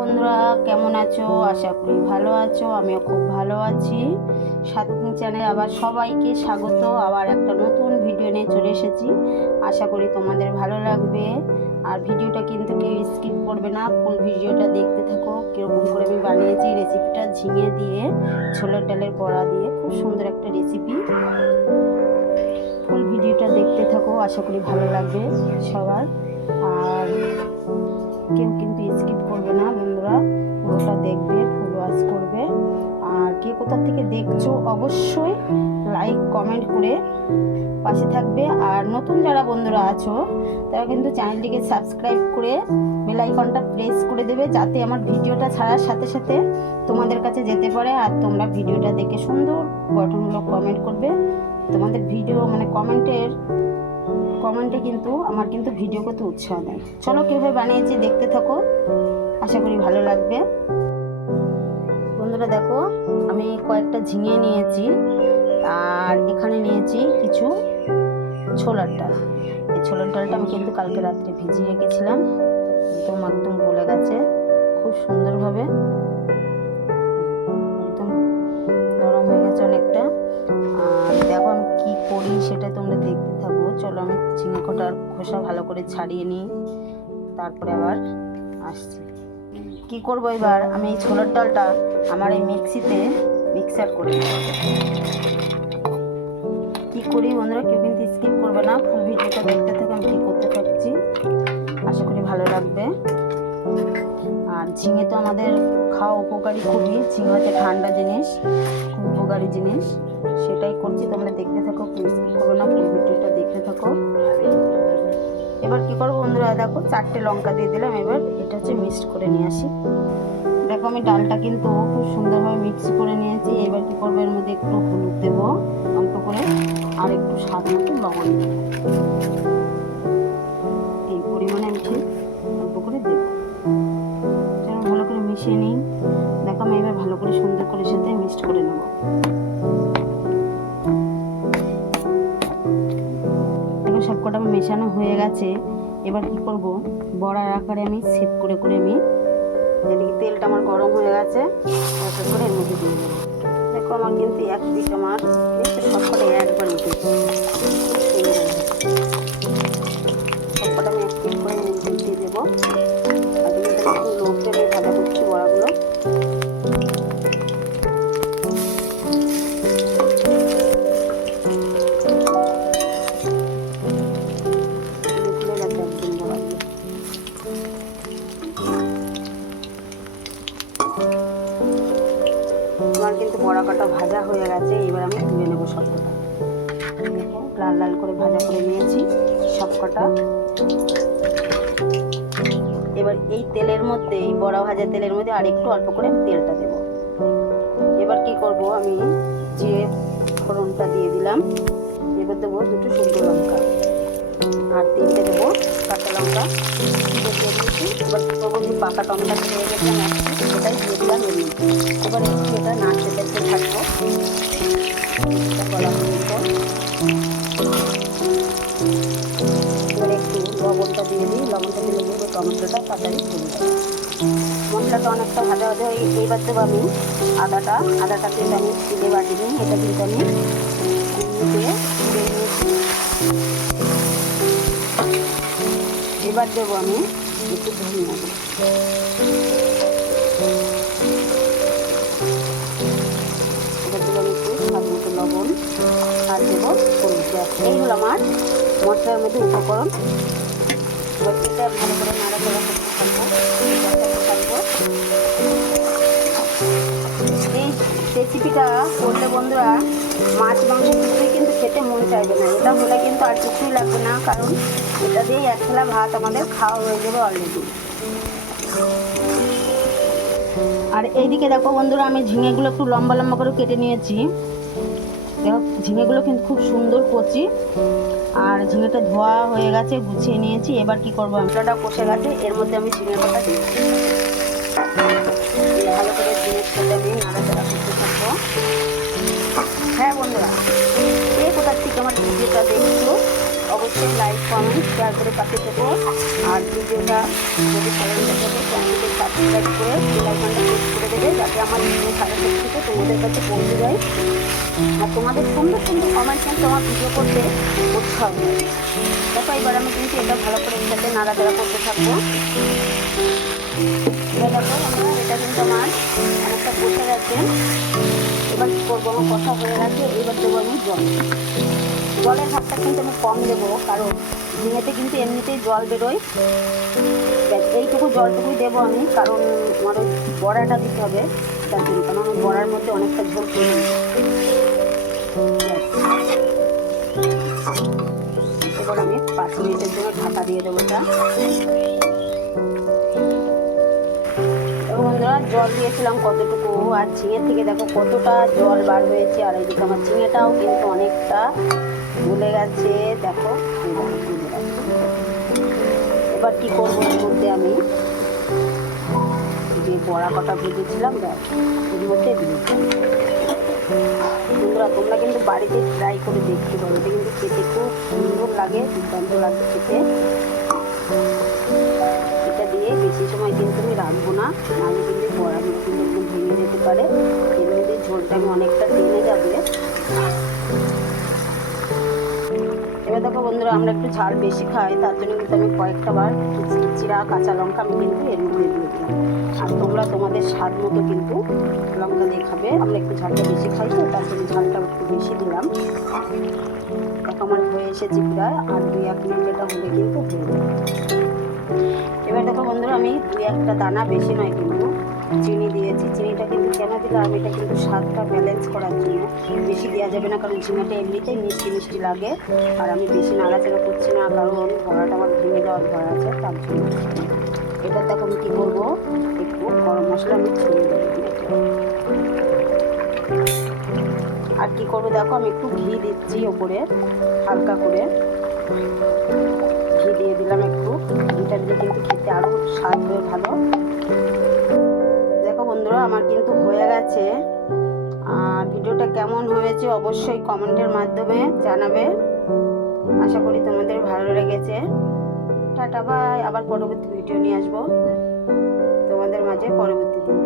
বন্ধুরা, কেমন আছো? আশা করি ভালো আছো। আমিও খুব ভালো আছি। সাধুকুকিং চ্যানেলে আবার সবাইকে স্বাগত। আবার একটা নতুন ভিডিও নিয়ে চলে এসেছি। আশা করি তোমাদের ভালো লাগবে। আর ভিডিওটা কিন্তু কেউ স্কিপ করবে না, ফুল ভিডিওটা দেখতে থাকো। কীরকম করে আমি বানিয়েছি রেসিপিটা, ঝিঙে দিয়ে ছোলার ডালের বড়া দিয়ে খুব সুন্দর একটা রেসিপি। ফুল ভিডিওটা দেখতে থাকো, আশা করি ভালো লাগবে সবার। আর কেউ কিন্তু স্কিপ করবে না বন্ধুরা, পুরোটা দেখবে, ফুল ওয়াচ করবে। আর কে কোথা থেকে দেখছো অবশ্যই লাইক কমেন্ট করে পাশে থাকবে। আর নতুন যারা বন্ধুরা আছো তারা কিন্তু চ্যানেলটিকে সাবস্ক্রাইব করে বেল আইকনটা প্রেস করে দেবে, যাতে আমার ভিডিওটা ছাড়ার সাথে সাথে তোমাদের কাছে যেতে পারে। আর তোমরা ভিডিওটা দেখে সুন্দর গঠনমূলক কমেন্ট করবে। তোমাদের ভিডিও মানে কমেন্টে কিন্তু আমার কিন্তু ভিডিও করতে উৎসাহ দেয়। চলো কীভাবে বানিয়েছি দেখতে থাকো, আশা করি ভালো লাগবে। বন্ধুরা দেখো, আমি কয়েকটা ঝিঙে নিয়েছি আর এখানে নিয়েছি কিছু ছোলার ডাল। এই ছোলার ডালটা আমি কিন্তু কালকে রাত্রে ভিজিয়ে রেখেছিলাম, একদম গলে গেছে খুব সুন্দরভাবে, একদম নরম হয়ে গেছে অনেকটা। আর দেখো আমি কী করি সেটা তোমরা দেখতে থাকো। চলো আমি ঝিঙে কটার খোসা ভালো করে ছাড়িয়ে নিই, তারপরে আবার আসছি। কি করব এবার, আমি এই ছোলার ডালটা আমার এই মিক্সিতে মিক্সার করে নেব। কী করি বন্ধুরা, কেউ কিন্তু স্কিপ করবে না, ফুল ভিডিওটা দেখতে থাকো আমি কী করতে পারছি, আশা করি ভালো লাগবে। আর ঝিঙে তো আমাদের খাওয়া উপকারী খুবই, ঝিঙে হচ্ছে ঠান্ডা জিনিস, খুব উপকারী জিনিস, সেটাই করছি। তোমরা দেখতে থাকো, কেউ স্কিপ করবে না, ফুল ভিডিওটা দেখতে থাকো। এবার কি করবো বন্ধুরা, দেখো 4টে লঙ্কা দিয়ে দিলাম। এবার এটা হচ্ছে মিক্সড করে নিয়ে আসি। দেখো আমি ডালটা কিন্তু খুব সুন্দরভাবে মিক্স করে নিয়েছি। এবার কি করবো, এর মধ্যে একটু হলুদ দেবো অল্প করে, আর একটু স্বাদ মতো লবণ দেবো। এই পরিমাণে আমি ঠিক অল্প করে দেবো। চলো ভালো করে মিশিয়ে নিই। দেখো আমি এবার ভালো করে সুন্দর করে সাথে মিক্সড করে নেবো। দেখো সবকটা মেশানো হয়ে গেছে। এবার কি করব, বড়ার আকারে আমি শেপ করে আমি এদিকে তেলটা আমার গরম হয়ে গেছে, একটা করে এর মধ্যে দিয়ে দেবো। দেখো আমার কিন্তু এক পিঠ আমার সবকটা একবার উঠেছে, সবকটা আমি এক পিঠ করে দিয়ে দেবো। আর একটু লো ফ্লেমে ভাজা করছি বড়াগুলো। আমার কিন্তু বড়া কাটা ভাজা হয়ে গেছে। এবার আমি তুলে নেবো সবকটা। দেখো লাল লাল করে ভাজা করে নিয়েছি সবকটা। এবার এই তেলের মধ্যে, এই বড়া ভাজা তেলের মধ্যে আর একটু অল্প করে আমি তেলটা দেবো। এবার কি করব, আমি যে ফোড়নটা দিয়ে দিলাম, এবার দেবো 2টো শুকনো লঙ্কা আর 3টে দেবো কাঁচা লঙ্কা দিয়ে দিয়েছি। এবার কী করবো, যে পাকা টমেটো হয়ে গেছে সেটাই দিয়ে দিলাম এর মধ্যে। এবার একটু এটা নাড়তে থাকবো গলা পর্যন্ত। এবার একটু লবণটা দিয়ে দিই, লবণটা দিলে দিয়ে টমেটোটা তাড়াতাড়ি ফুলে যাবে। মশলাটা অনেকটা ভাজা হয়ে এইবার দেবো আমি আদাটা কিন্তু আমি তুলে বাটি নিই, এটা কিন্তু আমি দিয়ে তুলে নিয়েছি। এবার দেবো আমি একটু ধনিয়া, এবার দেবো আমি একটু স্বাদ মতো লবণ, আর দেবো হলুদ। এই হলো আমার মশলার মধ্যে উপকরণ। এবার এটা ভালো করে নাড়াচাড়া করতে থাকবো। এই রেসিপিটা করলে বন্ধুরা মাছ মাংস কিছুই কিন্তু খেতে মন চাইবে না। এটা হলে কিন্তু আর কিছুই লাগবে না, কারণ এটা দিয়েই এক থালা ভাত আমাদের খাওয়া হয়ে যাবে অলরেডি। আর এইদিকে দেখো বন্ধুরা, আমি ঝিঙেগুলো একটু লম্বা লম্বা করে কেটে নিয়েছি। দেখো ঝিঙেগুলো কিন্তু খুব সুন্দর কচি, আর ঝিঙেটা ধোয়া হয়ে গেছে, গুছিয়ে নিয়েছি। এবার কি করবো, মশলাটা কষে গেছে, এর মধ্যে আমি ঝিঙে কটা দিচ্ছি। ভালো করে ঝিঙের সাথে আমি নাড়াচাড়া করতে থাকবো। হ্যাঁ বন্ধুরা, কোথার থেকে আমার ভিডিওটা দেখছো অবশ্যই লাইক কমেন্ট শেয়ার করে পাশে থেকো। আর ভিডিওটা যদি ভালো লেগে থাকে চ্যানেলটিকে সাবস্ক্রাইব করে বেল আইকনটা প্রেস করে দেবে, যাতে আমার ভিডিও ছাড়া থেকে তোমাদের কাছে পৌঁছে যায়। আর তোমাদের সুন্দর সুন্দর কমেন্ট কিন্তু আমার ভিডিও করতে উৎসাহ দেয়। দেখো এবার আমি কিন্তু এটা ভালো করে একসাথে নাড়াচাড়া করতে থাকবো। এবার দেখো আমরা এটা কিন্তু আমার অনেকটা বসে গেছে। এবার কী করবো, আমার কষা হয়ে গেছে। এবার দেবো আমি জলের ভাতটা কিন্তু আমি কম দেবো, কারণ ঝিঙেতে কিন্তু এমনিতেই জল বেরোয়। এইটুকু জলটুকুই দেবো আমি, কারণ আমার ওই বড়াটা দিতে হবে তার জন্য, কারণ আমার বড়ার মধ্যে অনেকটা ঝোল চলে যাবে। এবার আমি 5 মিনিটের জন্য ঢাকা দিয়ে দেবো এটা। বন্ধুরা জল দিয়েছিলাম কতটুকু, আর ঝিঙে থেকে দেখো কতটা জল বার হয়েছে। আর এইদিকে আমার ঝিঙেটাও কিন্তু অনেকটা গলে গেছে, দেখো এবার কি করবো, এর মধ্যে আমি যে বড়া কটা ভেজেছিলাম এর মধ্যে দিয়েছিলাম। বন্ধুরা তোমরা কিন্তু বাড়িতে ট্রাই করে দেখতে পারো, এটা কিন্তু খেতে খুব সুন্দর লাগে, দুর্দান্ত লাগে খেতে। এটা দিয়ে বেশি সময় কিন্তু আমি রাখবো না, নাহলে কিন্তু বড়াগুলো কিন্তু একদম ভেঙে যেতে পারে। এর মধ্যে ঝোলটা আমি অনেকটা টেনে যাবে। এবার দেখো বন্ধুরা আমরা একটু ঝাল বেশি খাই, তার জন্য কিন্তু আমি কয়েকটা বার চিরা কাঁচা লঙ্কা আমি কিন্তু এর মধ্যে দিয়ে দিলাম। আর তোমরা তোমাদের স্বাদ মতো কিন্তু লঙ্কা দিয়ে খাবে। আমরা একটু ঝালটা বেশি খাই তো, তার জন্য ঝালটা একটু বেশি দিলাম। দেখো আমার হয়ে এসেছে প্রায়, আর 2-1 মিনিট এটা হলে কিন্তু হয়ে যাবে। এবার দেখো বন্ধুরা আমি 2-1টা দানা, বেশি নয় কিন্তু, চিনি দিয়েছি। চিনিটা কিন্তু কেন দিলাম, এটা কিন্তু স্বাদটা ব্যালেন্স করার জন্য। বেশি দেওয়া যাবে না, কারণ ঝিঙেটা এমনিতেই মিষ্টি মিষ্টি লাগে। আর আমি বেশি নাড়াচাড়া করছি না, কারণ বড়াটা আমার ভেঙে যাওয়ার ভয় আছে, তার জন্য। এবার দেখো আমি কী করবো, একটু গরম মশলা আমি ছড়িয়ে দেবো। আর কি করবো দেখো, আমি একটু ঘি দিচ্ছি ওপরে, হালকা করে ঘি দিয়ে দিলাম একটু। ঘিটা দিলে কিন্তু খেতে আরও স্বাদ হয়ে ভালো। দেখো বন্ধুরা আমার কিন্তু হয়ে গেছে। আর ভিডিওটা কেমন হয়েছে অবশ্যই কমেন্টের মাধ্যমে জানাবে। আশা করি তোমাদের ভালো লেগেছে। টাটা বাই, আবার পরবর্তী ভিডিও নিয়ে আসবো তোমাদের মাঝে পরবর্তী দিনে।